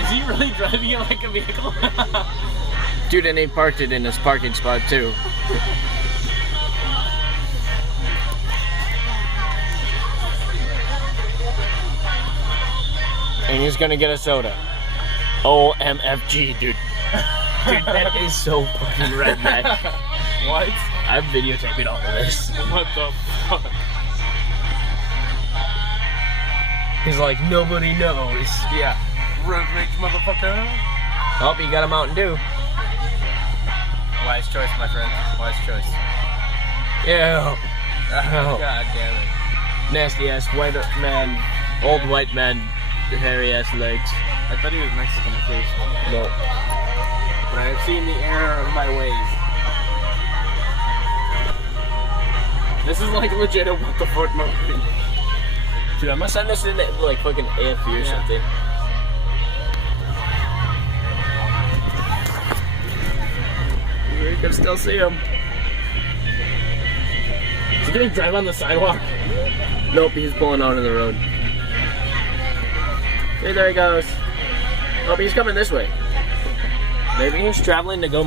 Is he really driving it like a vehicle? Dude, and he parked it in his parking spot too. And he's gonna get a soda. OMFG, dude. Dude, that is so fucking redneck. What? I'm videotaping all of this. What the fuck? He's like, nobody knows. Yeah. Redneck motherfucker. Oh, you got a Mountain Dew. Wise choice, my friend. Wise choice. Yeah. Oh. God damn it. Nasty ass white man. Old white man. Hairy ass legs. I thought he was Mexican at first. No. But I have seen the error of my ways. This is like legit a what the fuck movie. Dude, I must send this in like fucking AFB or something. You can still see him. Is he gonna drive on the sidewalk? Nope, he's pulling out on the road. Hey, there he goes. Oh, he's coming this way. Maybe he's traveling to go